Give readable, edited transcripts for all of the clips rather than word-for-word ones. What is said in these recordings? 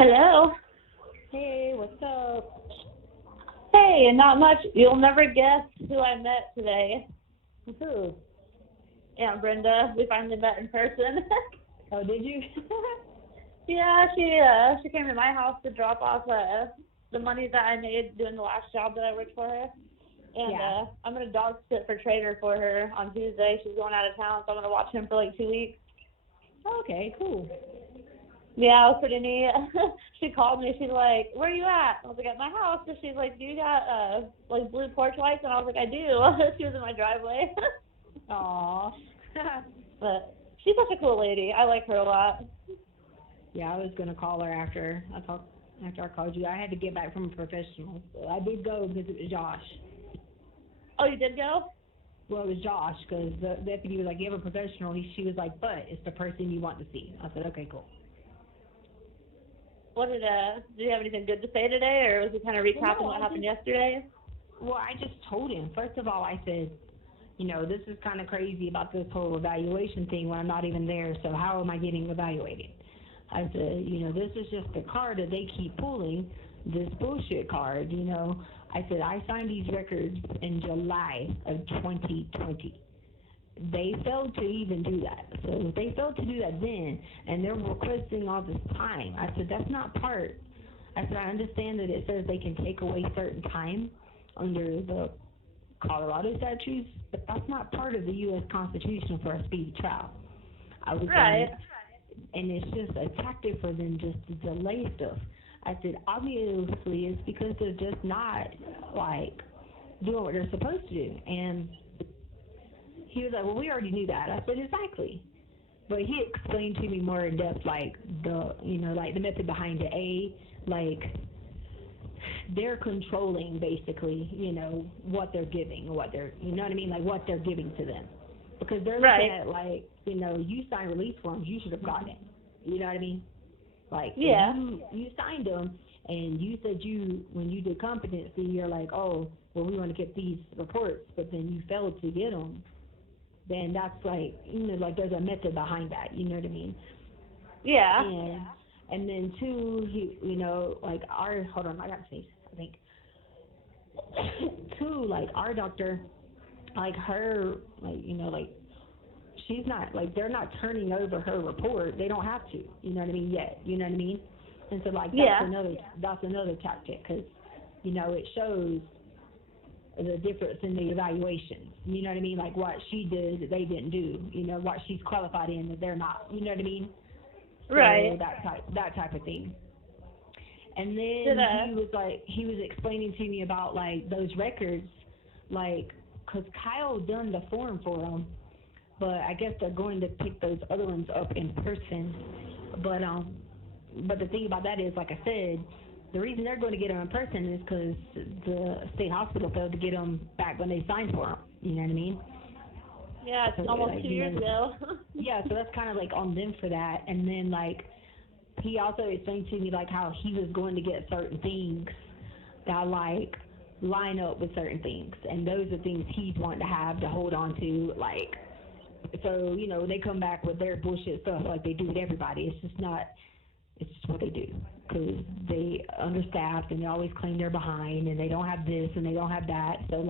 Hello. Hey, what's up? Hey, not much. You'll never guess who I met today. Who? Aunt Brenda. We finally met in person. Oh, did you? Yeah, she came to my house to drop off the money that I made doing the last job that I worked for her. And Yeah. I'm gonna dog sit for Trader for her on Tuesday. She's going out of town, so I'm gonna watch him for like 2 weeks. Okay, cool. Yeah, it was pretty neat. She called me. She's like, "Where you at?" I was like, "At my house." And she's like, "Do you got like blue porch lights?" And I was like, "I do." She was in my driveway. Aw. But she's such a cool lady. I like her a lot. Yeah, I was gonna call her after I called you. I had to get back from a professional. So I did go because it was Josh. Oh, you did go? Well, it was Josh because the deputy was like, "You have a professional." She was like, "But it's the person you want to see." I said, "Okay, cool." What did you have anything good to say today, or was he kind of recapping what happened yesterday? Well, I just told him. First of all, I said, this is kind of crazy about this whole evaluation thing when I'm not even there, so how am I getting evaluated? I said, this is just the card that they keep pulling, this bullshit card, I said, I signed these records in July of 2020. They failed to even do that. So if they failed to do that then, and they're requesting all this time, I said, that's not part. I said, I understand that it says they can take away certain time under the Colorado statutes, but that's not part of the U.S. Constitution for a speedy trial. I was Right. like, and it's just a tactic for them just to delay stuff. I said, obviously it's because they're just not, doing what they're supposed to do. And he was like, well, we already knew that. I said, exactly. But he explained to me more in depth, the method behind the they're controlling basically, what they're giving, what they're giving to them. Because they're looking at, you signed release forms, you should have gotten it. You know what I mean? Yeah. You signed them, and you said when you did competency, you're like, oh, well, we want to get these reports, but then you failed to get them. Then that's there's a method behind that. You know what I mean? Yeah. And then two, hold on, I got to sneeze, I think. Two, our doctor, her, she's not, they're not turning over her report. They don't have to, you know what I mean, yet, you know what I mean? And so, that's another tactic, because, it shows the difference in the evaluations, you know what I mean? What she did that they didn't do, what she's qualified in that they're not, you know what I mean? Right. So that type of thing. And then he was explaining to me about those records, because Kyle done the form for them, but I guess they're going to pick those other ones up in person. But the thing about that is, like I said, the reason they're going to get them in person is because the state hospital failed to get them back when they signed for them. You know what I mean? Yeah, it's almost 2 years ago. Yeah, so that's kind of on them for that. And then he also explained to me how he was going to get certain things that line up with certain things, and those are things he's wanting to have to hold on to. So they come back with their bullshit stuff like they do with everybody. It's just not. It's just what they do because they understaffed and they always claim they're behind and they don't have this and they don't have that. So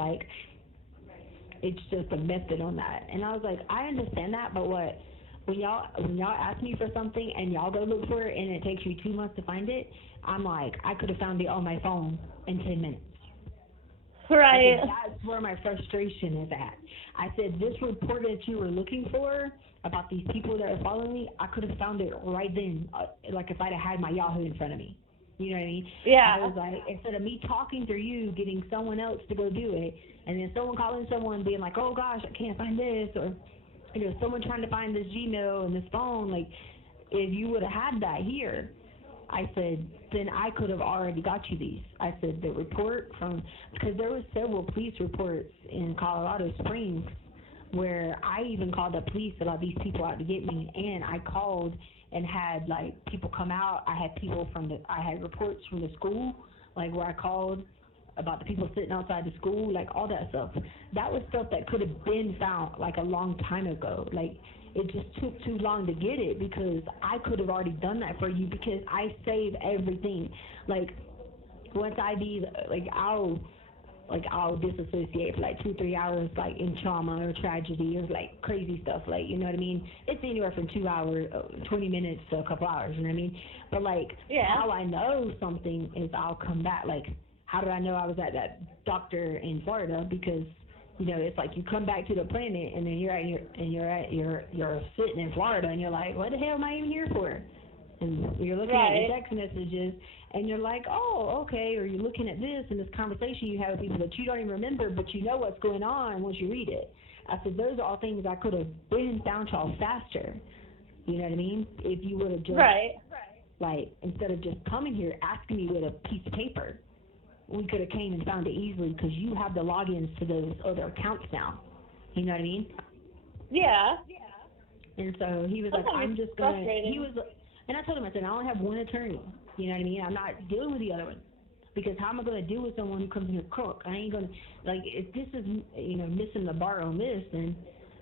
it's just a method on that. And I was like, I understand that, but when y'all ask me for something and y'all go look for it and it takes you 2 months to find it, I'm like, I could have found it on my phone in 10 minutes. Right. That's where my frustration is at. I said, this report that you were looking for about these people that are following me, I could have found it right then, if I'd have had my Yahoo in front of me. You know what I mean? Yeah. I was like, instead of me talking through you, getting someone else to go do it, and then someone calling someone being like, oh gosh, I can't find this, or someone trying to find this Gmail and this phone, if you would have had that here, I said, then I could have already got you these. I said, the report because there were several police reports in Colorado Springs where I even called the police about these people out to get me, and I called and had, people come out. I had reports from the school, where I called about the people sitting outside the school, like all that stuff. That was stuff that could have been found like a long time ago. Like it just took too long to get it because I could have already done that for you because I save everything. Like once I be like I'll disassociate for like 2-3 hours, like in trauma or tragedy or like crazy stuff, like, you know what I mean? It's anywhere from 2 hours, 20 minutes to a couple hours, you know what I mean? But like, how I know something is I'll come back. Like, how did I know I was at that doctor in Florida? Because, you know, it's like you come back to the planet and then you're sitting in Florida and you're like, what the hell am I even here for? And you're looking at your text messages, and you're like, oh, okay, or you're looking at this and this conversation you have with people that you don't even remember, but you know what's going on once you read it. I said, those are all things I could have been found y'all faster. You know what I mean? If you would have just, like, instead of just coming here asking me with a piece of paper, we could have came and found it easily because you have the logins to those other accounts now. You know what I mean? Yeah. And so he was like, I'm just going to, and I told him, I said, I only have one attorney. You know what I mean? I'm not dealing with the other one. Because how am I going to deal with someone who comes in here crook? I ain't going to, like, if this is, you know, missing the bar on this, then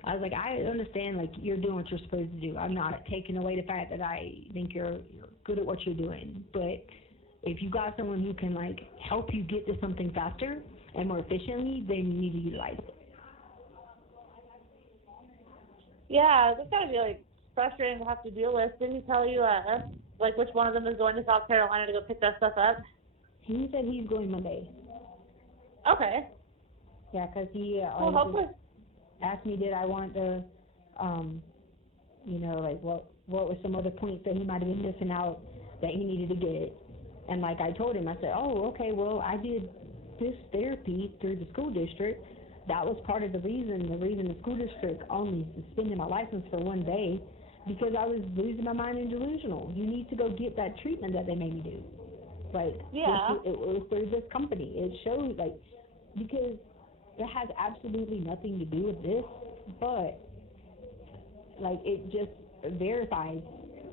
I was like, I understand, like, you're doing what you're supposed to do. I'm not taking away the fact that I think you're good at what you're doing. But if you got someone who can, like, help you get to something faster and more efficiently, then you need to utilize it. Yeah, that's got to be, like, frustrating to have to deal with. Didn't he tell you, like, which one of them is going to South Carolina to go pick that stuff up? He said he's going Monday. Okay. Yeah, because he hopefully asked me did I want to, you know, like what were some other points that he might have been missing out that he needed to get. And like I told him, I said, oh, okay, well, I did this therapy through the school district. That was part of the reason the school district only suspended my license for 1 day, because I was losing my mind and delusional. You need to go get that treatment that they made me do. Like, it was through this company. It showed, like, because it has absolutely nothing to do with this, but, like, it just verifies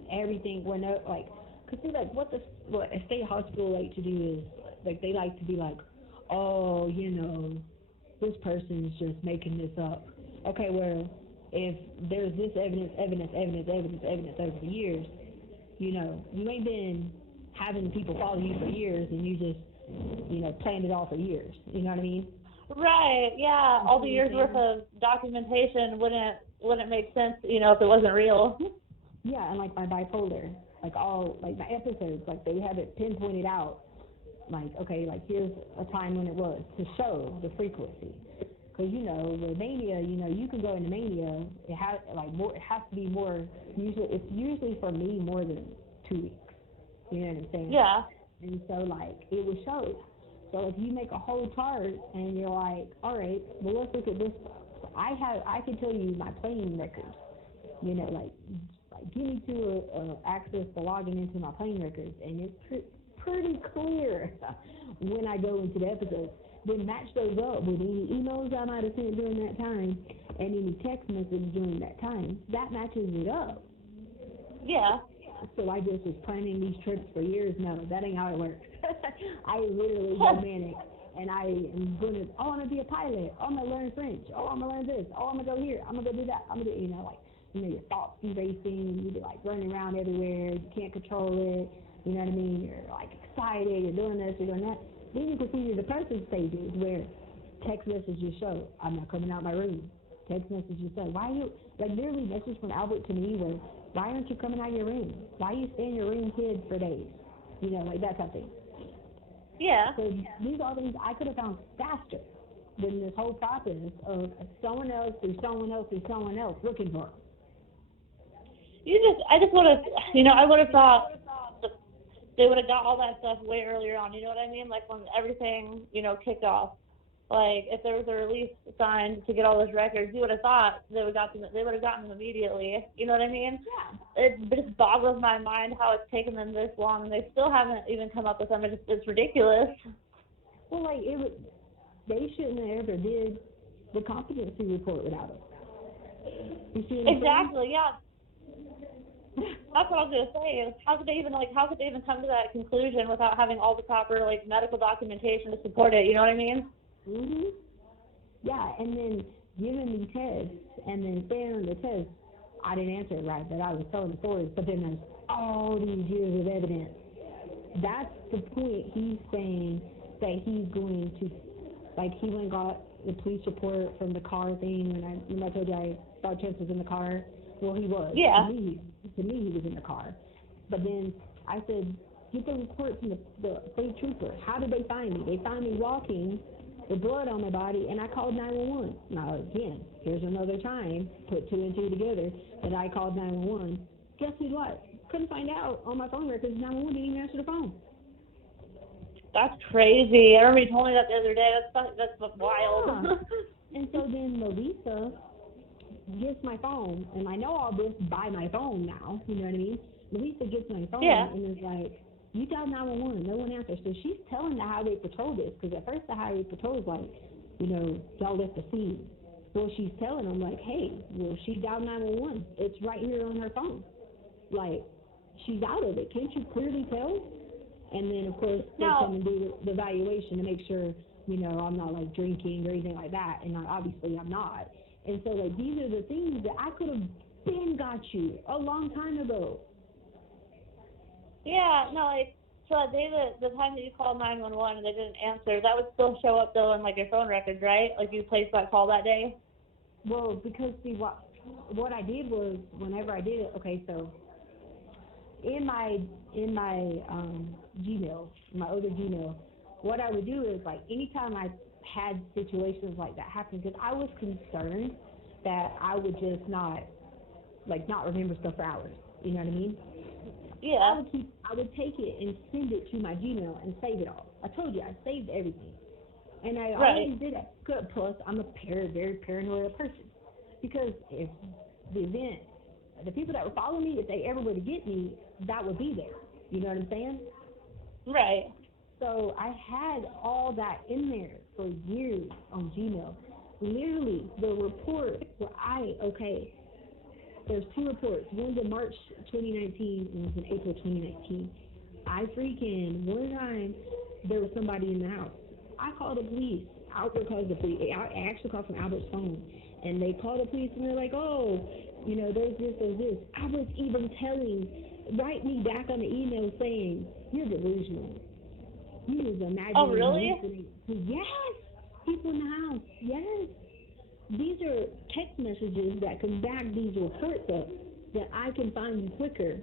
everything when, like, because see, like, what a state hospital like to do is, like, they like to be like, oh, you know, this person's just making this up. Okay, well, if there's this evidence over the years, you know, you ain't been having people follow you for years and you just, you know, planned it all for years. You know what I mean? Right, yeah. All the years worth of documentation wouldn't make sense, you know, if it wasn't real. Yeah, and like my bipolar, like all, like my episodes, like they have it pinpointed out. Like, okay, like here's a time when it was, to show the frequency. Because, you know, the mania, you know, you can go into mania, it has to be more, it's usually for me more than 2 weeks. You know what I'm saying? Yeah. And so, like, it was showed. So if you make a whole chart and you're like, all right, well, let's look at this. I can tell you my plane records. You know, like give me to access to logging into my plane records, and it's pretty clear when I go into the episodes. Then match those up with any emails I might have sent during that time and any text messages during that time. That matches it up. Yeah. So I just was planning these trips for years. No, that ain't how it works. I literally go manic, and I am gonna, oh, I'm gonna be a pilot. Oh, I'm gonna learn French. Oh, I'm gonna learn this. Oh, I'm gonna go here. I'm gonna go do that. I'm gonna do, you know, like, you know, your thoughts be racing, and you be like running around everywhere. You can't control it. You know what I mean? You're like excited. You're doing this. You're doing that. Then you can see the depressive stages where text messages show, I'm not coming out my room. Text messages say, why are you, like literally message from Albert to me where, why aren't you coming out of your room? Why you stay in your room hid for days? You know, like that type of thing. Yeah. So these are things I could have found faster than this whole process of someone else through someone else through someone else looking for them. I just would have, you know, I would have thought they would have got all that stuff way earlier on, you know what I mean? Like when everything, you know, kicked off. Like if there was a release signed to get all those records, you would have thought they would have gotten them immediately. You know what I mean? Yeah. It just boggles my mind how it's taken them this long and they still haven't even come up with them. It's ridiculous. Well, like they shouldn't have ever did the competency report without us. You see what I'm saying? Exactly, yeah. That's what I was gonna say. How could they even come to that conclusion without having all the proper like medical documentation to support it? You know what I mean? Mhm. Yeah, and then giving me tests, and then saying on the test, I didn't answer it right, that I was telling the stories, but then there's all these years of evidence. That's the point. He's saying that he's going to, like, he went and got the police report from the car thing, when I told you I thought Chance was in the car. Well, he was. Yeah. To me, he was in the car. But then I said, get the report from the state trooper. How did they find me? They found me walking with blood on my body, and I called 911. Now, again, here's another time, put two and two together, that I called 911. Guess what? Couldn't find out on my phone records. 911 didn't even answer the phone. That's crazy. I remember you told me that the other day. That's wild. Yeah. And so then Melissa gets my phone, and I know all this by my phone now, you know what I mean? Melissa gets my phone and is like, you dialed 911, no one answers. So she's telling the highway patrol this, because at first the highway patrol is like, y'all left the scene. So she's telling them, like, hey, well, she dialed 911. It's right here on her phone. Like, she's out of it. Can't you clearly tell? And then, of course, they come and do the evaluation to make sure, I'm not, like, drinking or anything like that. And obviously I'm not. And so, like, these are the things that I could have been got you a long time ago. Yeah, no, like, so that day, the time that you called 911 and they didn't answer, that would still show up, though, in, like, your phone records, right? Like, you placed that call that day? Well, because, see, what I did was, whenever I did it, okay, so in my Gmail, my other Gmail, what I would do is, like, anytime I had situations like that happen, because I was concerned that I would just not remember stuff for hours. You know what I mean? Yeah. I would take it and send it to my Gmail and save it all. I told you, I saved everything. And I always did that. Good. Plus, I'm a very paranoid person. Because if the people that would follow me, if they ever were to get me, that would be there. You know what I'm saying? Right. So I had all that in there for years on Gmail. Literally, the report where there's two reports. One's in March 2019 and one's in April 2019. One time, there was somebody in the house. I called the police. Albert calls the police. I actually called from Albert's phone. And they called the police and they're like, there's this. Albert's even write me back on the email saying, you're delusional. You was imagining. Oh, really? Yes. People in the house. Yes. These are text messages that can back these reports up, that I can find you quicker,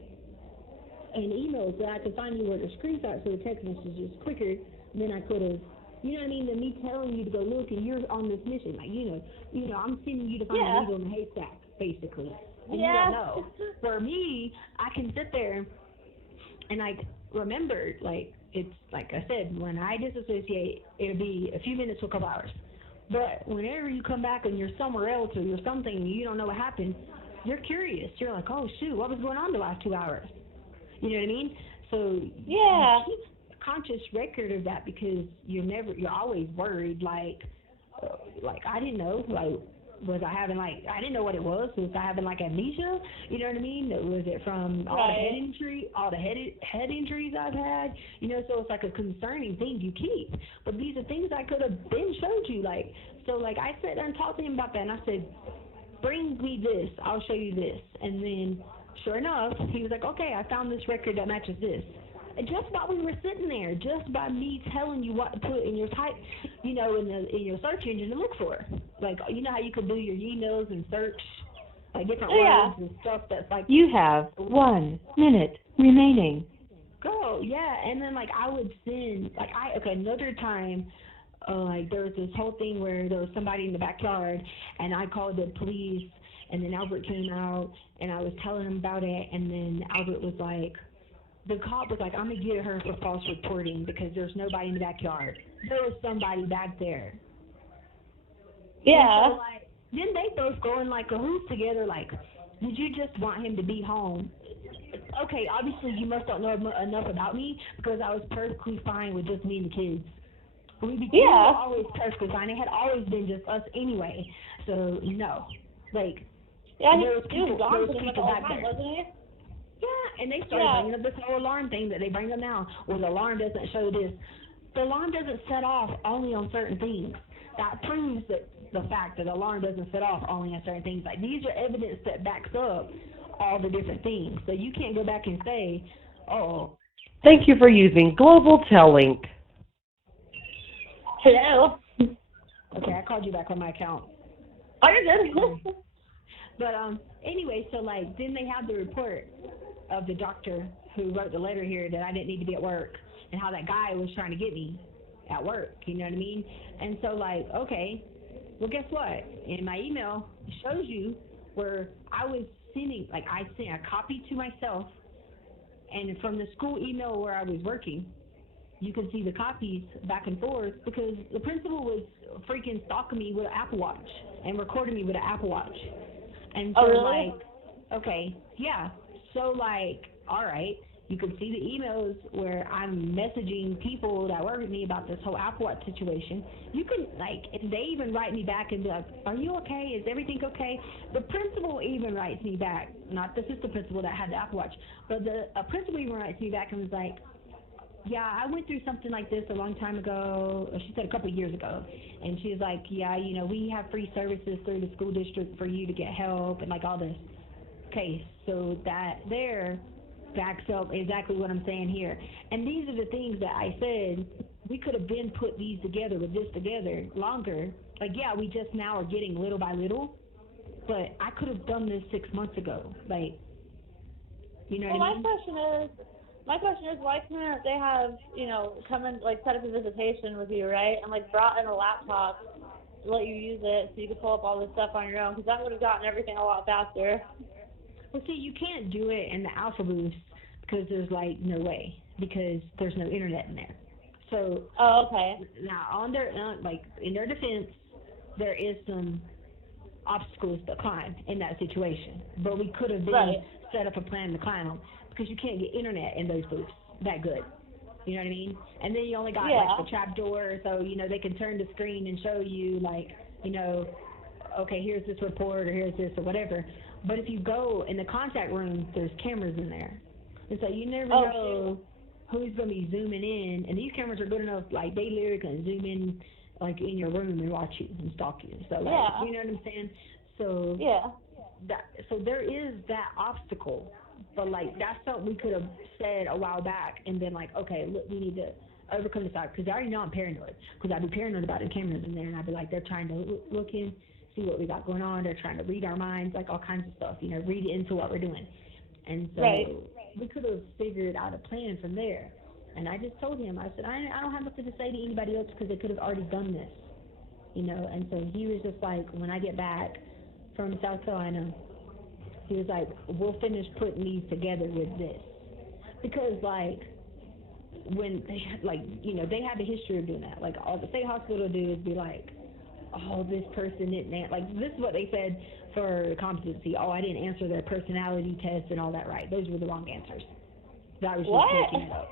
and emails that I can find you where the screenshots of the text messages quicker than I could have. You know what I mean? Than me telling you to go look and you're on this mission. Like, I'm sending you to find a needle in the haystack, basically. And you don't know. For me, I can sit there and, like, remember, like, it's like I said, when I disassociate, it'll be a few minutes to a couple hours. But whenever you come back and you're somewhere else or you're something and you don't know what happened, you're curious. You're like, oh, shoot, what was going on the last 2 hours? You know what I mean? So you keep a conscious record of that, because you're always worried, like I didn't know, like, I didn't know what it was. Was I having, like, amnesia? You know what I mean? Was it from all the head injuries I've had? So it's like a concerning thing you keep. But these are things I could have been showed you. Like, so, like, I sat there and talked to him about that, and I said, bring me this. I'll show you this. And then, sure enough, he was like, okay, I found this record that matches this. And just while we were sitting there, just by me telling you what to put in your in your search engine to look for. Like, you know how you could do your emails and search, like, different words and stuff that's like... You have 1 minute remaining. Girl, yeah. And then, like, I would send, like, another time, like, there was this whole thing where there was somebody in the backyard, and I called the police, and then Albert came out, and I was telling him about it, and then Albert was like... The cop was like, I'm going to get her for false reporting because there's nobody in the backyard. There was somebody back there. Yeah. So, like, then they both go in, like, cahoots together, like, did you just want him to be home? Okay, obviously you must not know enough about me, because I was perfectly fine with just me and the kids. We were always perfectly fine. It had always been just us anyway. So, no. Like, yeah, there was people back there. Wasn't he? And they started bringing up this whole alarm thing that they bring up now. Well, the alarm doesn't show this. The alarm doesn't set off only on certain things. That proves that the fact that the alarm doesn't set off only on certain things. Like, these are evidence that backs up all the different things. So you can't go back and say, oh. Thank you for using Global Tellink. Hello. Okay, I called you back on my account. Oh, you're good. But anyway, so like then they have the report of the doctor who wrote the letter here that I didn't need to be at work, and how that guy was trying to get me at work, you know what I mean? And so like, okay, well guess what? In my email it shows you where I was sending, like I sent a copy to myself, and from the school email where I was working, you can see the copies back and forth because the principal was freaking stalking me with an Apple Watch and recording me with an Apple Watch. And so, really? like, okay, yeah. So, like, all right, you can see the emails where I'm messaging people that work with me about this whole Apple Watch situation. You can, like, and they even write me back and be like, are you okay? Is everything okay? The principal even writes me back, not the assistant principal that had the Apple Watch, but the principal even writes me back and was like, yeah, I went through something like this a long time ago. She said a couple of years ago. And she was like, yeah, you know, we have free services through the school district for you to get help and like all this. Okay, so that there backs up exactly what I'm saying here. And these are the things that I said we could have been put these together with this together longer. Like, yeah, we just now are getting little by little. But I could have done this 6 months ago. Like, you know what I mean? My question is, why can't they have, you know, come in, like, set up a visitation with you, right, and, like, brought in a laptop to let you use it so you could pull up all this stuff on your own, because that would have gotten everything a lot faster. Well, see, you can't do it in the Alpha Boost because there's, like, no way, because there's no internet in there. So, oh, okay. Now, on their, like, in their defense, there is some obstacles to climb in that situation, but we could have then set up a plan to climb them. Because you can't get internet in those booths that good. You know what I mean? And then you only got like the trap door, so you know they can turn the screen and show you like, you know, okay, here's this report or here's this or whatever. But if you go in the contact room, there's cameras in there, and so you never know who's going to be zooming in. And these cameras are good enough, like they literally can zoom in like in your room and watch you and stalk you. So like, you know what I'm saying? So so there is that obstacle. But, like, that's something we could have said a while back and been like, okay, look, we need to overcome this out. Because I already know I'm paranoid. Because I'd be paranoid about the cameras in there. And I'd be like, they're trying to look in, see what we got going on. They're trying to read our minds, like all kinds of stuff, you know, read into what we're doing. And so we could have figured out a plan from there. And I just told him, I said, I don't have nothing to say to anybody else because they could have already done this, you know. And so he was just like, when I get back from South Carolina, he was like, we'll finish putting these together with this. Because, like, when, like, you know, they have a history of doing that. Like, all the state hospital do is be like, oh, this person didn't, like, this is what they said for competency. Oh, I didn't answer their personality test and all that right. Those were the wrong answers. That was just making it up.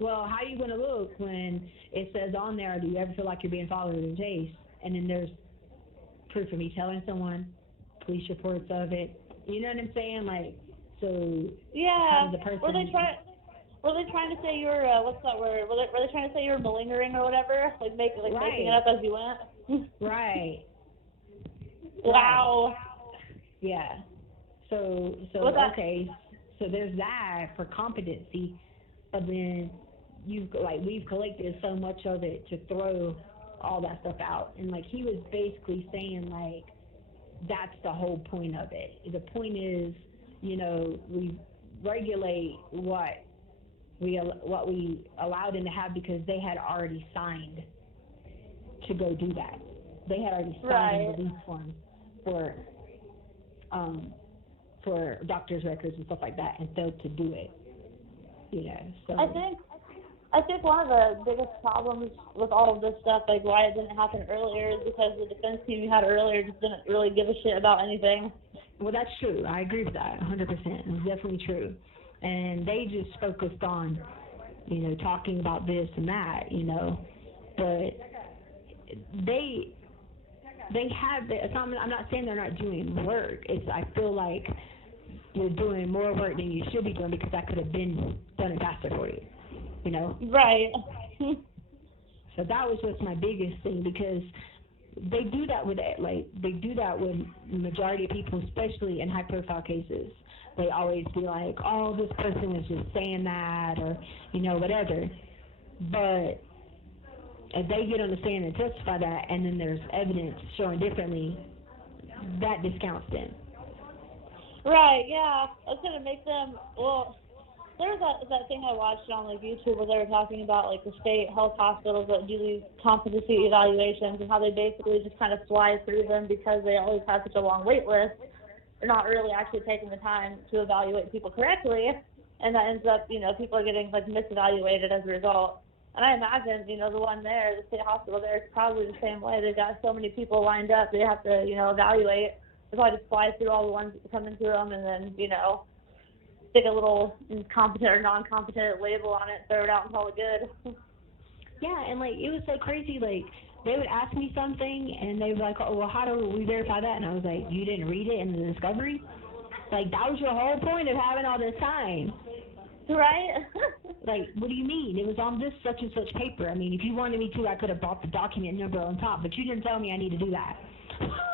Well, how are you going to look when it says on there, do you ever feel like you're being followed and chased? And then there's proof of me telling someone, police reports of it. You know what I'm saying? Like, so how does the person... Were they trying to say you were, what's that word? Were they trying to say you were malingering or whatever? Like, making it up as you went? Right. Wow. Yeah. So okay, so there's that for competency, but then we've collected so much of it to throw all that stuff out. And, like, he was basically saying, like, that's the whole point of it. The point is, you know, we regulate what we allowed them to have because they had already signed to go do that. They had already signed the release forms for doctors' records and stuff like that, and failed to do it. You know, so I think one of the biggest problems with all of this stuff, like why it didn't happen earlier, is because the defense team you had earlier just didn't really give a shit about anything. Well, that's true. I agree with that 100%. It's definitely true. And they just focused on, you know, talking about this and that, you know. But they have, I'm not saying they're not doing work. I feel like you're doing more work than you should be doing because I could have been done it faster for you, you know? Right. So that was just my biggest thing, because they do that with majority of people, especially in high profile cases. They always be like, oh, this person was just saying that, or, you know, whatever. But if they get on the stand and testify that, and then there's evidence showing differently, that discounts them. Right, yeah. It's going to make them, well, there was that thing I watched on like YouTube where they were talking about like the state health hospitals that do these competency evaluations and how they basically just kind of fly through them because they always have such a long wait list. They're not really actually taking the time to evaluate people correctly, and that ends up, you know, people are getting like misevaluated as a result. And I imagine, you know, the one there, the state hospital there, is probably the same way. They've got so many people lined up, they have to, you know, evaluate. They probably just fly through all the ones that come into them and then, you know, stick a little competent or non-competent label on it, throw it out and call it good. Yeah, and like it was so crazy. Like they would ask me something, and they were like, "Oh, well, how do we verify that?" And I was like, "You didn't read it in the discovery? Like that was your whole point of having all this time, right?" Like, what do you mean? It was on this such and such paper. I mean, if you wanted me to, I could have brought the document number on top, but you didn't tell me I need to do that.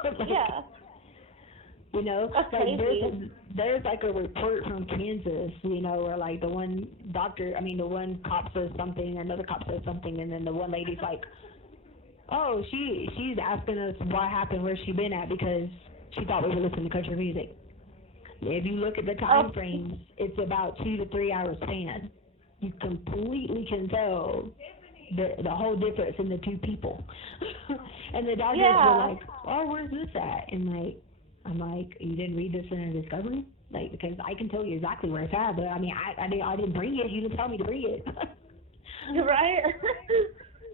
Like, yeah. You know, that's like crazy. there's like a report from Kansas, you know, where like the one cop says something, another cop says something, and then the one lady's like, oh, she's asking us what happened, where's she been at, because she thought we were listening to country music. If you look at the time frames, it's about 2 to 3 hours span. You completely can tell the whole difference in the two people. And the doctors were like, oh, where's this at? And I'm like, you didn't read this in a discovery? Like, because I can tell you exactly where it's at, but I mean, I didn't bring it. You didn't tell me to bring it. Right?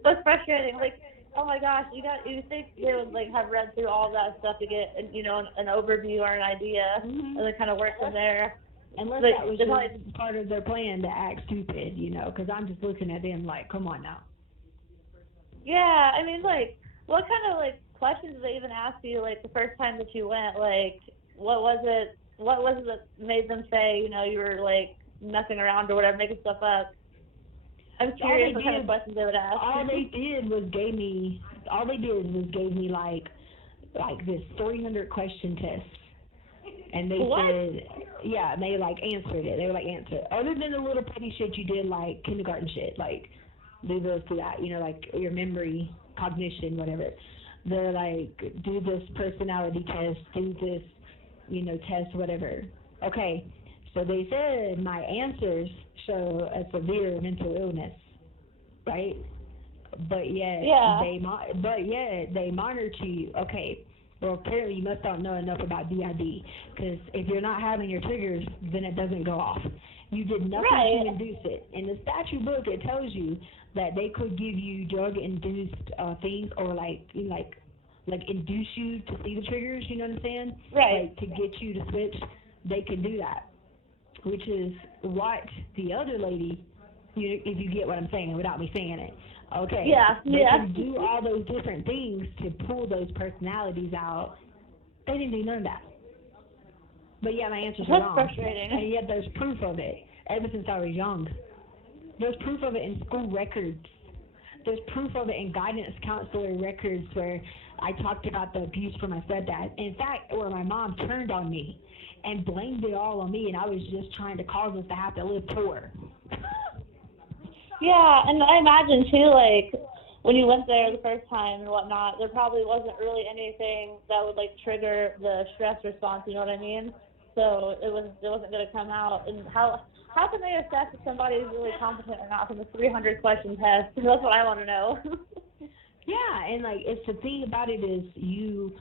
That's frustrating. Like, oh my gosh, you think they would like have read through all that stuff to get, you know, an overview or an idea, and then kind of work from there. Unless that was just part of their plan to act stupid, you know, because I'm just looking at them like, come on now. Yeah, I mean, like, what kind of like questions did they even ask you like the first time that you went? Like, what was it that made them say, you know, you were like messing around or whatever, making stuff up? I'm curious what kind of questions they would ask. All they did was gave me like this 300 question test. And they said, yeah, and they like answered it. They were like, answer it. Other than the little petty shit you did, like kindergarten shit, like do this, do that, you know, like your memory, cognition, whatever. They're like, do this personality test, do this, you know, test, whatever. Okay, so they said my answers show a severe mental illness, right? But yet they monitor you. Okay, well apparently you must not know enough about DID, because if you're not having your triggers, then it doesn't go off. You did nothing to induce it. In the statute book, it tells you that they could give you drug-induced things, or like induce you to see the triggers. You know what I'm saying? Right. Like to get you to switch, they can do that. Which is what the other lady, if you get what I'm saying without me saying it. Okay. Yeah. They can do all those different things to pull those personalities out. They didn't do none of that. But yeah, my answers are wrong. That's frustrating. And yet there's proof of it ever since I was young. There's proof of it in school records. There's proof of it in guidance counselor records where I talked about the abuse from my stepdad. In fact, where my mom turned on me and blamed it all on me, and I was just trying to cause us to have to live poor. Yeah, and I imagine too, like, when you went there the first time and whatnot, there probably wasn't really anything that would like trigger the stress response. You know what I mean? So it wasn't going to come out. And how can they assess if somebody is really competent or not from the 300 question test? That's what I want to know. Yeah, and like it's the thing about it is you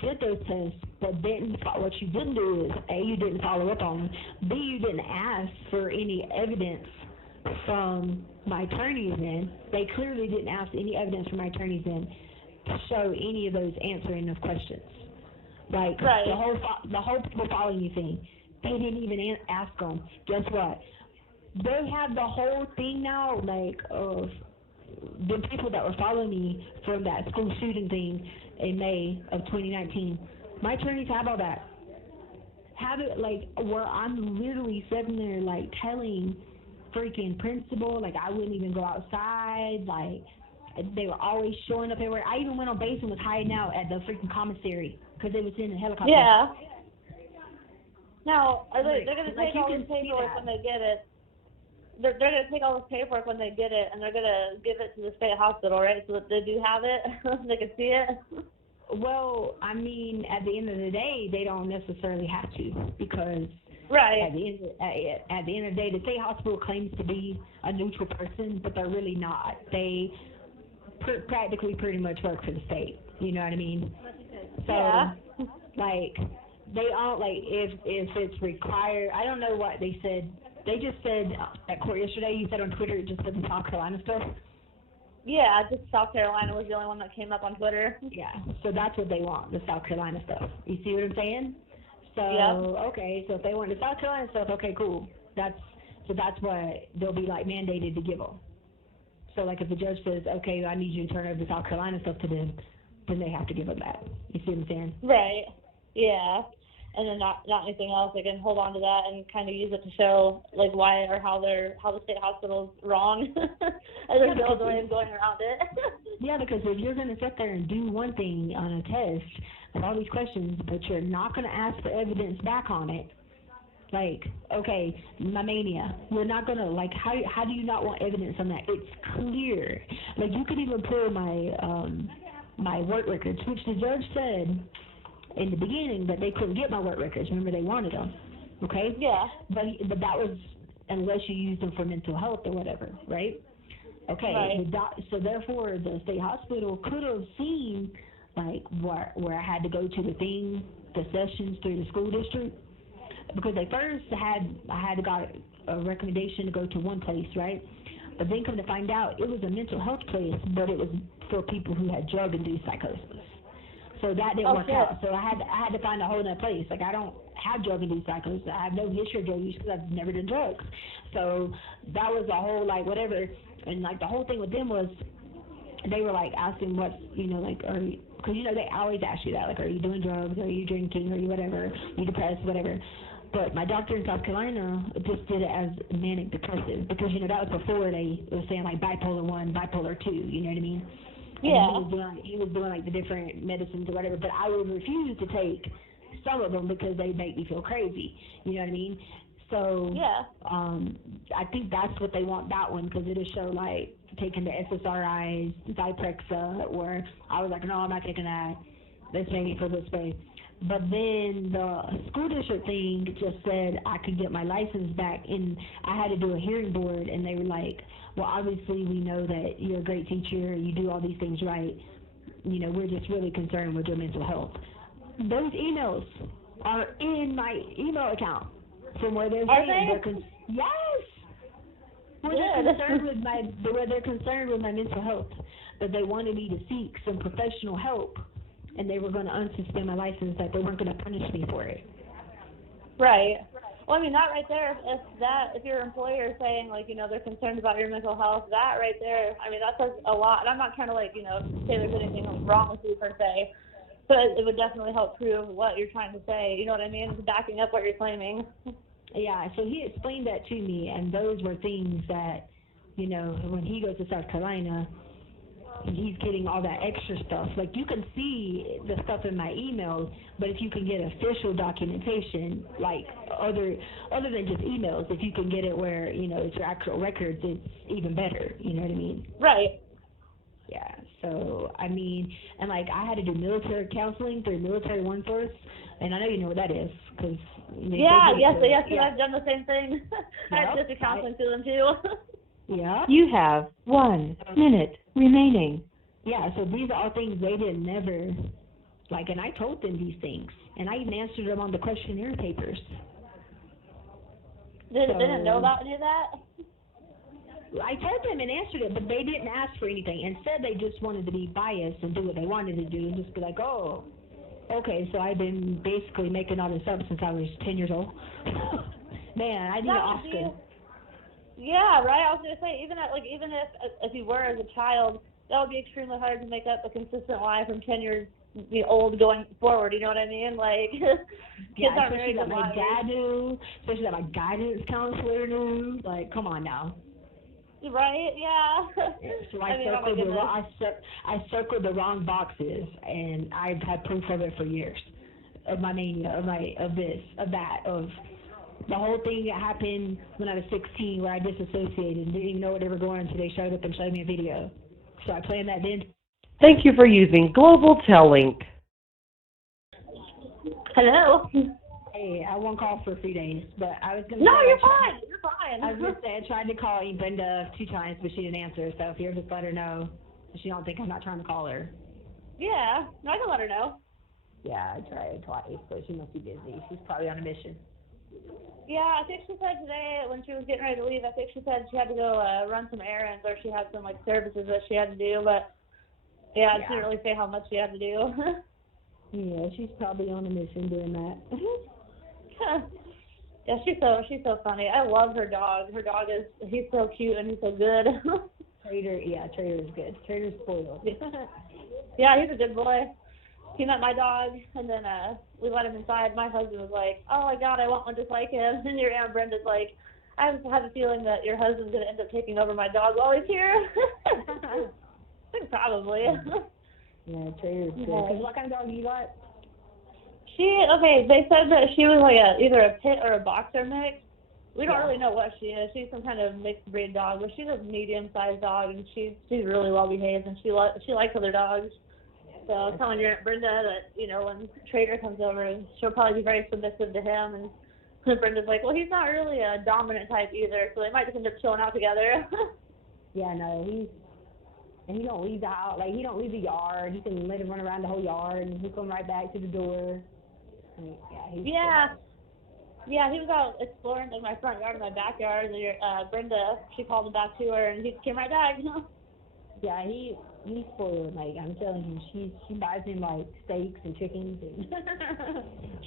did those tests, but then what you didn't do is A, you didn't follow up on them. B, you didn't ask for any evidence from my attorneys in. They clearly didn't ask any evidence from my attorneys in to show any of those answering of questions. Like the whole people following you thing, they didn't even ask them. Guess what? They have the whole thing now, like of the people that were following me from that school shooting thing in May of 2019. My attorneys have all that. have it like where I'm literally sitting there like telling freaking principal, like I wouldn't even go outside, like they were always showing up everywhere. I even went on base and was hiding out at the freaking commissary because they was in a helicopter. Yeah. Now, they're going to like, take all this paperwork when they get it. They're going to take all this paperwork when they get it, and they're going to give it to the state hospital, right? So that they do have it, they can see it. Well, I mean, at the end of the day, they don't necessarily have to because right. At the end of the day, the state hospital claims to be a neutral person, but they're really not. They practically pretty much work for the state. You know what I mean? So, yeah. like, they all, like, if it's required, I don't know what they said. They just said at court yesterday, you said on Twitter, it just said the South Carolina stuff. Yeah, just South Carolina was the only one that came up on Twitter. Yeah, so that's what they want, the South Carolina stuff. You see what I'm saying? So, yep. Okay, so if they want the South Carolina stuff, okay, cool. That's what they'll be, like, mandated to give them. So, like, if the judge says, okay, I need you to turn over the South Carolina stuff to them, then they have to give them that. You see what I'm saying? Right. Yeah. And then not anything else. They can hold on to that and kind of use it to show, like, why or how the state hospital's wrong. And there's no other way of going around it. Yeah, because if you're going to sit there and do one thing on a test with all these questions, but you're not going to ask for evidence back on it, like, okay, my mania, you're not going to, like, how do you not want evidence on that? It's clear. Like, you could even pull my work records, which the judge said in the beginning that they couldn't get my work records. Remember, they wanted them, okay? Yeah. But that was unless you used them for mental health or whatever, right? Okay, right. So therefore the state hospital could have seen, like, where I had to go to the sessions through the school district, because at first I had got a recommendation to go to one place, right? But then come to find out, it was a mental health place, but it was for people who had drug-induced psychosis. So that didn't work out. So I had to find a whole other place. Like, I don't have drug-induced psychosis. I have no history of drug use because I've never done drugs. So that was a whole, like, whatever. And, like, the whole thing with them was they were, like, asking what, you know, like, because, you know, they always ask you that. Like, are you doing drugs? Are you drinking? Are you whatever? Are you depressed? Whatever. But my doctor in South Carolina just did it as manic depressive because, you know, that was before they were saying, like, bipolar 1, bipolar 2. You know what I mean? Yeah. And he was doing like the different medicines or whatever, but I would refuse to take some of them because they make me feel crazy. You know what I mean? So yeah. I think that's what they want, that one, because it'll show like taking the SSRIs, Zyprexa, or I was like, no, I'm not taking that. Let's make it for this way. But then the school district thing just said I could get my license back, and I had to do a hearing board, and they were like, well, obviously we know that you're a great teacher, you do all these things right. You know, we're just really concerned with your mental health. Those emails are in my email account from where they're saying yes. Where they're concerned with my mental health, that they wanted me to seek some professional help, and they were going to unsuspend my license, that they weren't going to punish me for it. Right. Well, I mean, that right there, if your employer is saying, like, you know, they're concerned about your mental health, that right there, I mean, that says a lot. And I'm not trying to, like, you know, say there's anything wrong with you per se, but it would definitely help prove what you're trying to say. You know what I mean? Backing up what you're claiming. Yeah, so he explained that to me, and those were things that, you know, when he goes to South Carolina, he's getting all that extra stuff. Like, you can see the stuff in my emails, but if you can get official documentation, like other than just emails, if you can get it where, you know, it's your actual records, it's even better. You know what I mean? Right. Yeah. So, I mean, and like I had to do military counseling through Military One Source, and I know you know what that is, because yes, I've done the same thing. I had to do counseling to them too. Yeah. You have 1 minute remaining. Yeah, so these are all things they didn't never, like, and I told them these things, and I even answered them on the questionnaire papers. They didn't know about any of that? I told them and answered it, but they didn't ask for anything. Instead, they just wanted to be biased and do what they wanted to do and just be like, oh, okay, so I've been basically making all this up since I was 10 years old. Man, I need an Oscar. Yeah, right. I was gonna say, even if you were as a child, that would be extremely hard to make up a consistent lie from 10 years be old going forward. You know what I mean? Like kids Yeah, aren't very especially that good my liars. dad knew, especially that my guidance counselor knew. Like, come on now. Right? Yeah. So I mean, oh my goodness. I circled the wrong boxes, and I've had proof of it for years. Of my mania, of the whole thing that happened when I was 16, where I disassociated and didn't even know what they were going until they showed up and showed me a video. So I planned that then. Thank you for using Global Tellink. Hello. Hey, I won't call for a few days, but I was gonna. No, say you're fine. You're fine. I was gonna say I tried to call Brenda 2 times, but she didn't answer. So if you're just let her know, so she don't think I'm not trying to call her. Yeah. No, I can let her know. Yeah, I tried twice, but she must be busy. She's probably on a mission. Yeah, I think she said today when she was getting ready to leave, I think she said she had to go run some errands, or she had some like services that she had to do, but yeah, she didn't really say how much she had to do. Yeah, she's probably on a mission doing that. Yeah, she's so funny. I love her dog. Her dog he's so cute and he's so good. Trader's good. Trader's spoiled. Yeah, he's a good boy. He met my dog, and then we let him inside. My husband was like, "Oh my God, I want one just like him." And your Aunt Brenda's like, "I have a feeling that your husband's gonna end up taking over my dog while he's here." I think probably. Yeah, Trader's good. 'Cause what kind of dog you got? They said that she was like either a pit or a boxer mix. We don't Yeah. really know what she is. She's some kind of mixed breed dog, but she's a medium-sized dog, and she's really well behaved, and she likes other dogs. So I was telling your Aunt Brenda that, you know, when Trader comes over, she'll probably be very submissive to him, and Brenda's like, well, he's not really a dominant type either, so they might just end up chilling out together. Yeah, no, he don't leave the house, like, he don't leave the yard. He can let him run around the whole yard, and he'll come right back to the door. Yeah, he was out exploring in my front yard and my backyard, and Brenda, she called him back to her, and he came right back. Yeah, he's spoiled. Like, I'm telling you, she buys him like steaks and chickens and.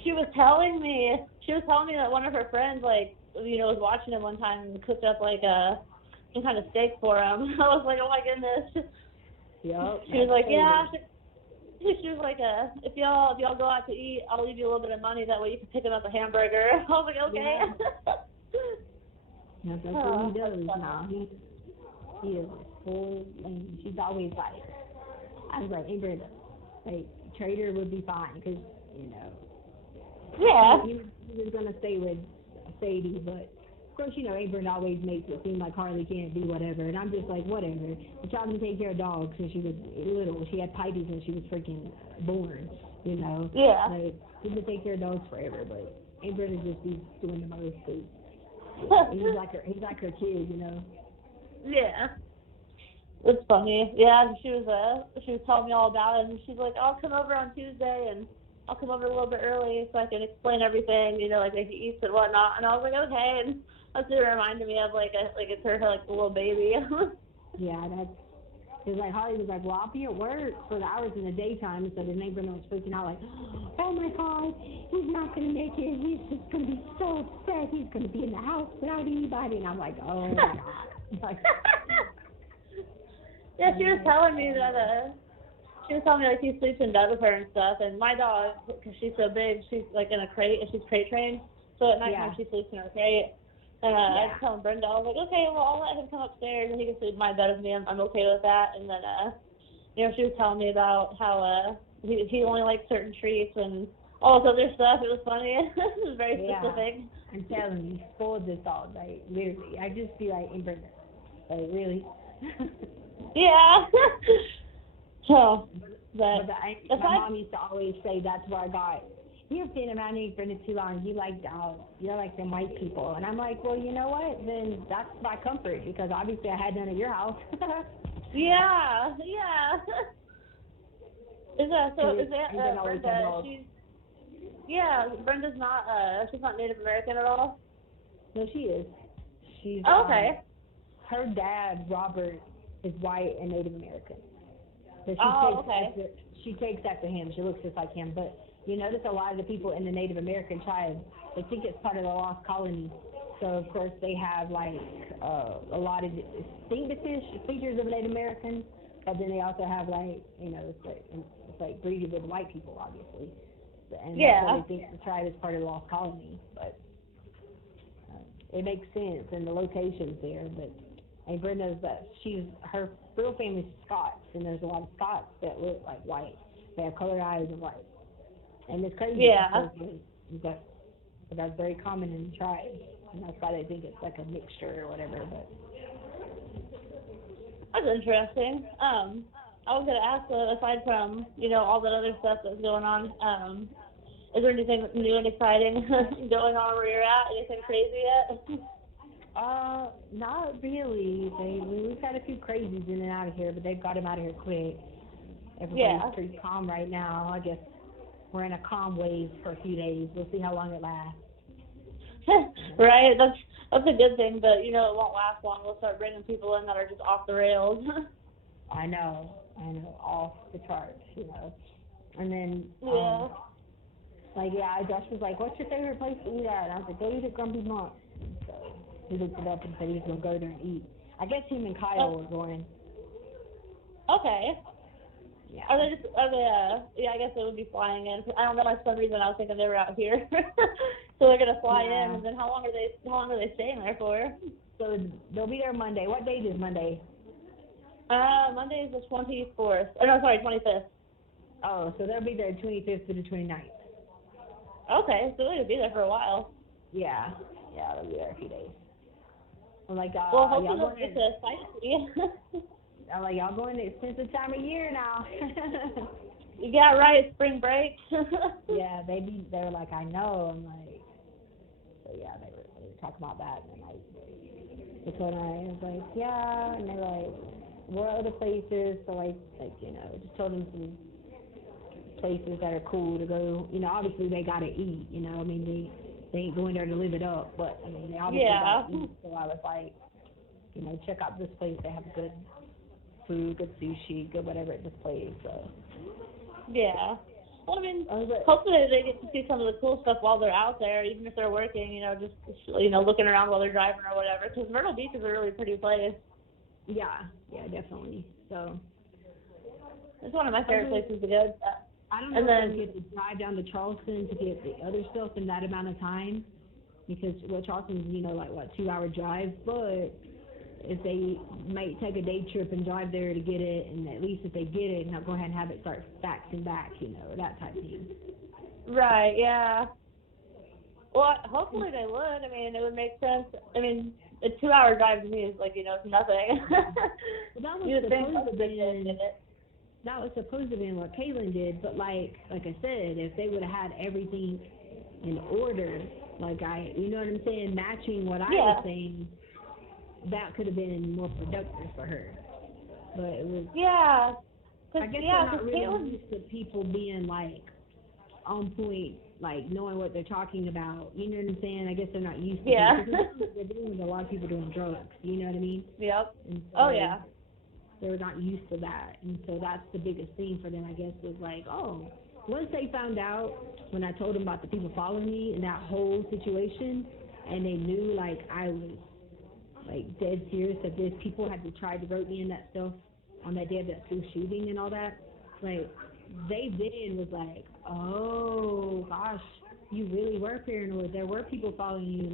She was telling me that one of her friends, like, you know, was watching him one time and cooked up like some kind of steak for him. I was like, oh my goodness. Yep. She was like, yeah. She was like, if y'all go out to eat, I'll leave you a little bit of money. That way you can pick him up a hamburger. I was like, okay. Yeah. That's what he does now. He is full, and she's always like, I was like, hey Brenda, like Trader would be fine because you know. Yeah. He was gonna stay with Sadie, but. Of course, you know, Brenda always makes it seem like Harley can't do whatever, and I'm just like, whatever. The child can take care of dogs since she was little. She had pipies when she was freaking born, you know. Yeah. Like, she can take care of dogs forever, but Brenda just be doing the most. He's like her kid, you know. Yeah. It's funny. Yeah, she was telling me all about it, and she's like, I'll come over on Tuesday, and I'll come over a little bit early so I can explain everything, you know, like if he eats and whatnot. And I was like, okay. And that's what it reminded me of, like it's her like a little baby. Yeah, because like Harley was like, well, I'll be at work for the hours in the daytime, so the neighbor was freaking out like, oh my God, he's not gonna make it. He's just gonna be so upset. He's gonna be in the house without anybody. And I'm like, oh my God. Yeah, she was telling me that. She was telling me like he sleeps in bed with her and stuff, and my dog, because she's so big, she's like in a crate, and she's crate trained, so at nighttime she sleeps in her crate. And I was telling Brenda, I was like, okay, well, I'll let him come upstairs, and he can sleep in my bed with me. I'm okay with that. And then, you know, she was telling me about how he only likes certain treats and all this other stuff. It was funny. It was very specific. I'm telling you, spoiled this dog, like, literally. I just be like, hey, Brenda, like, really? Yeah. So, my mom used to always say that's where I got, you've been around here for too long, you like dogs, you're like them white people. And I'm like, well, you know what, then that's my comfort, because obviously I had none at your house. Yeah. Brenda, Brenda's not, she's not Native American at all? No, she is. She's, okay. Her dad, Robert, is white and Native American. So she takes after him. She looks just like him. But you notice a lot of the people in the Native American tribe, they think it's part of the lost colony. So, of course, they have, like, a lot of distinctive features of Native American, But then they also have like, it's like breeded with white people, obviously, and Yeah. that's what they think the tribe is part of the lost colony. But it makes sense, and the location's there. But and Brenda's her real family's Scots, and there's a lot of Scots that look like white. They have colored eyes and white, and it's crazy. Yeah. That's very common in the tribe, and that's why they think it's like a mixture or whatever. But That's interesting. I was gonna ask, aside from all that other stuff that's going on, is there anything new and exciting going on where you're at? Anything crazy yet? Not really. We've had a few crazies in and out of here, but they've got them out of here quick. Everybody's pretty calm right now. I guess we're in a calm wave for a few days. We'll see how long it lasts. Right. That's a good thing, but it won't last long. We'll start bringing people in that are just off the rails. I know, off the charts, And then, Josh was like, "What's your favorite place to eat at?" And I was like, "Go eat at Grumpy's Mom." So he looked it up and said he was gonna go there and eat. I guess him and Kyle were going. Okay. Yeah. Are they? I guess they would be flying in. I don't know. For some reason, I was thinking they were out here, so they're gonna fly in. And then how long are they staying there for? So they'll be there Monday. What date is Monday? Monday is the 24th. Oh, no, sorry, 25th. Oh, so they'll be there 25th to the 29th. Okay, so they'll be there for a while. Yeah, they'll be there a few days. I'm like, well, hopefully they'll get to sightsee. I'm like, y'all going to expensive time of year now. Yeah, right, spring break. Yeah, they were like, I know. I'm like, so yeah, they were talking about that, and then I was like, yeah, and they're like, what other places? So just told them some places that are cool to go. Obviously they gotta eat. I mean, they ain't going there to live it up, but I mean, they obviously gotta eat. So I was like, check out this place. They have good food, good sushi, good whatever at this place. So yeah. Well, I mean, hopefully they get to see some of the cool stuff while they're out there, even if they're working. Just looking around while they're driving or whatever. Because Myrtle Beach is a really pretty place. Yeah, definitely. So it's one of my favorite places to go. I don't know if they get to drive down to Charleston to get the other stuff in that amount of time, because Charleston's 2-hour drive. But if they might take a day trip and drive there to get it, and at least if they get it, not go ahead and have it start faxing back, that type of thing. Right. Yeah. Well, hopefully they would. I mean, it would make sense. I mean, a 2-hour drive to me is it's nothing. That was supposed to be what Kaylin did, but like I said, if they would have had everything in order, you know what I'm saying, matching what I was saying, that could have been more productive for her. But it was. Yeah. I guess they're not really used to people being on point, knowing what they're talking about. You know what I'm saying? I guess they're not used to it. They're dealing with a lot of people doing drugs. You know what I mean? Yep. So they're not used to that. And so that's the biggest thing for them, I guess, was once they found out, when I told them about the people following me and that whole situation, and they knew, I was, dead serious, that these people had tried to rope me in that stuff on that day of that school shooting and all that, they then was like, oh, gosh, you really were paranoid. There were people following you,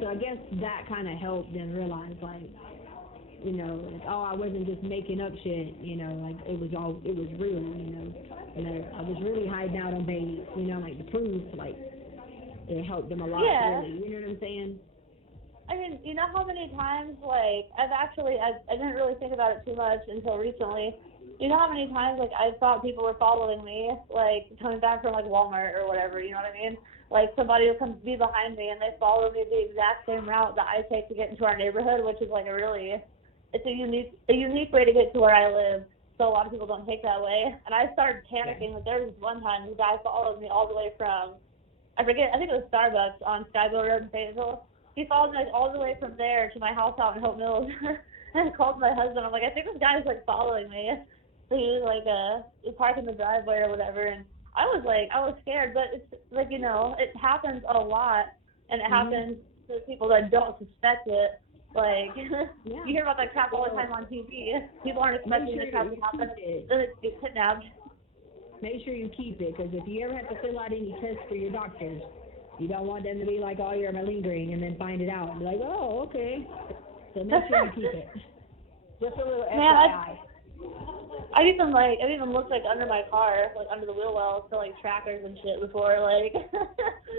so I guess that kind of helped them realize, I wasn't just making up shit, it was real, I was really hiding out on base, the proof, it helped them a lot, really, you know what I'm saying? I mean, you know how many times, I didn't really think about it too much until recently. You know how many times, I thought people were following me, coming back from, Walmart or whatever, you know what I mean? Somebody will come be behind me and they follow me the exact same route that I take to get into our neighborhood, which is, it's a unique way to get to where I live. So a lot of people don't take that way. And I started panicking. There was one time this guy followed me all the way from, I think it was Starbucks on Skyville Road in Fayetteville. He followed me all the way from there to my house out in Hope Mills. And I called my husband. I'm like, I think this guy's following me. So he was parked in the driveway or whatever. And I was scared. But it's it happens a lot, and it happens to people that don't suspect it. Like, Yeah. you hear about that crap all the time on TV. People aren't expecting the crap to happen. Then it gets kidnapped. Make sure you keep it, because if you ever have to fill out any tests for your doctors, you don't want them to be like, oh, you're malingering, and then find it out and be like, oh, okay. So make sure you keep it. Just a little FYI. I've even looked like under my car, like under the wheel wells for like trackers and shit before, like. Hell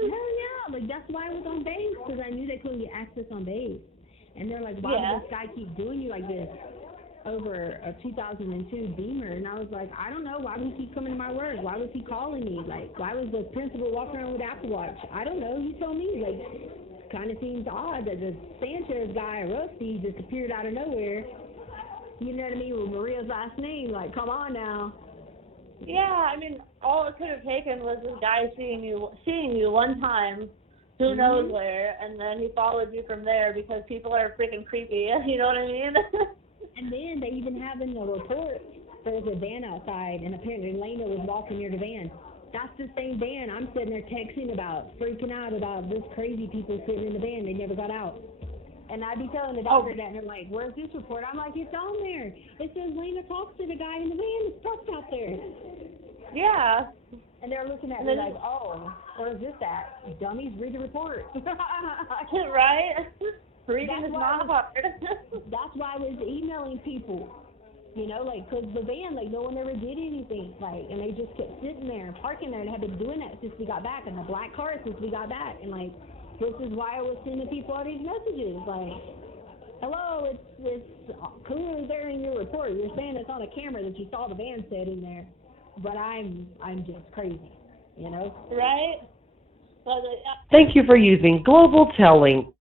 yeah, like that's why I was on base, because I knew they couldn't get access on base. And they're like, why would this guy keep doing you like this over a 2002 Beamer? And I was like, I don't know. Why would he keep coming to my work? Why was he calling me? Like, why was the principal walking around with Apple Watch? I don't know. You tell me. Like, kind of seems odd that the Sanchez guy, Rusty, just appeared out of nowhere. You know what I mean? With Maria's last name. Like, come on now. Yeah, I mean, all it could have taken was this guy seeing you one time, who knows where, and then he followed you from there because people are freaking creepy. You know what I mean? And then they even have in the report, there's a van outside, and apparently Lena was walking near the van. That's the same van I'm sitting there texting about, freaking out about this crazy people sitting in the van. They never got out. And I'd be telling the doctor that, and they're like, where's this report? I'm like, it's on there. It says Lena talks to the guy in the van that's parked out there. Yeah. And they're looking at me like, oh, where's this at? Dummies, read the report. Right? Reading is not hard. That's why I was emailing people, you know, like, because the van, like, no one ever did anything, like, and they just kept sitting there and parking there and have been doing that since we got back, and the black car since we got back, and, like, this is why I was sending people all these messages, like, hello, it's clearly there in your report. You're saying it's on a camera that you saw the van sitting there, but I'm just crazy, you know? Right? Thank you for using Global Telling.